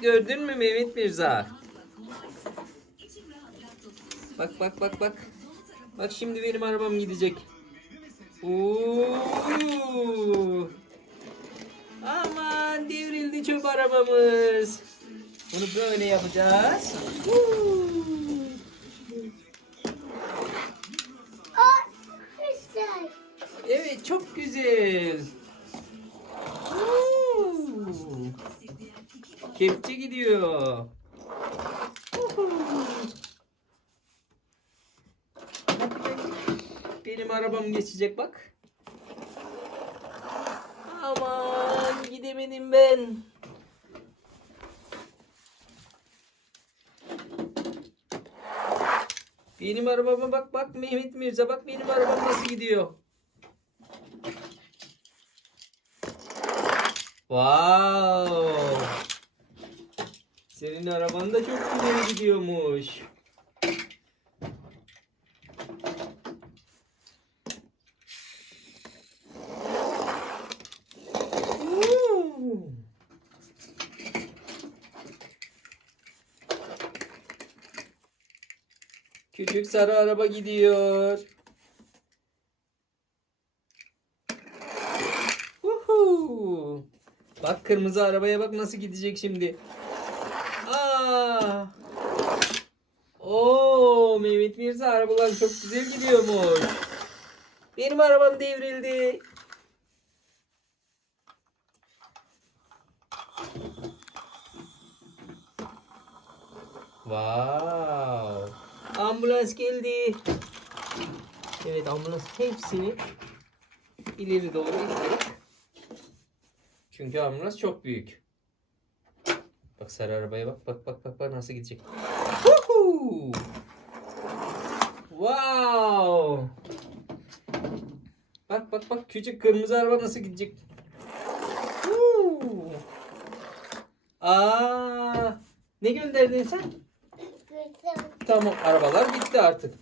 gördün mü Mehmet Mirza? Bak bak bak bak. Bak şimdi benim arabam gidecek. Oo. Aman devrildi çöp arabamız. Bunu böyle yapacağız. Güzel. Evet çok güzel. Oo. Kepçe gidiyor. Benim arabam geçecek bak. Aman gidemedim ben. Benim arabama bak bak Mehmet Mirza bak benim arabam nasıl gidiyor. Wow. Senin araban da çok güzel gidiyormuş. Küçük sarı araba gidiyor. Uhu. Bak kırmızı arabaya bak nasıl gidecek şimdi. Oo, Mehmet Mirza arabalar çok güzel gidiyormuş. Benim arabam devrildi. Wow. Ambulans geldi. Evet ambulans hepsini ileri doğru ittirdik. Çünkü ambulans çok büyük. Bak sarı arabaya bak bak bak bak bak nasıl gidecek. Woohoo! Wow! Bak bak bak küçük kırmızı araba nasıl gidecek. Woo! Aa! Ne gönderdin sen? Tamam arabalar bitti artık.